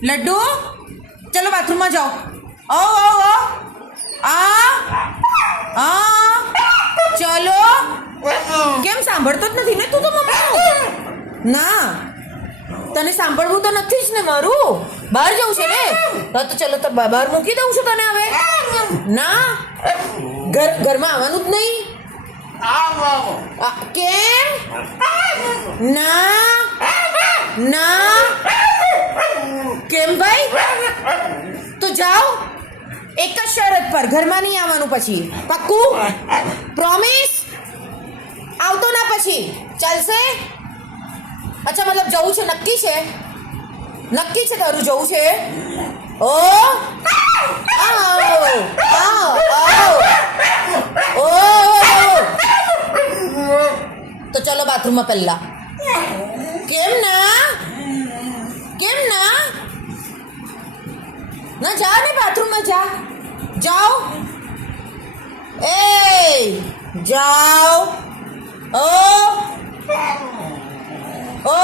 लड्डू चलो बाथरूम में जाओ आओ आओ आओ आ चलो કેમ સાંભળતો જ નથી ને તું તો મમ્મી ના તને સાંભળવું તો નથી જ ને મારું બહાર જવું છે ને તો ચલો તો બહાર મૂકી દઉં છું તને હવે ના ઘરમાં આવવાનું જ નહીં કેમ ના ના કેમ ભાઈ તો જાઓ એક જ શરત પર ઘરમાં નહીં આવવાનું પછી પક્કું પ્રોમિસ આવતો ના પછી ચાલશે અચ્છા મતલબ જવું છે નક્કી છે તારું જવું છે ઓ આવ ઓ તો ચલો બાથરૂમમાં પહેલા કેમ ના ના જા ને બાથરૂમમાં જાઓ એ જાઓ ઓ ઓ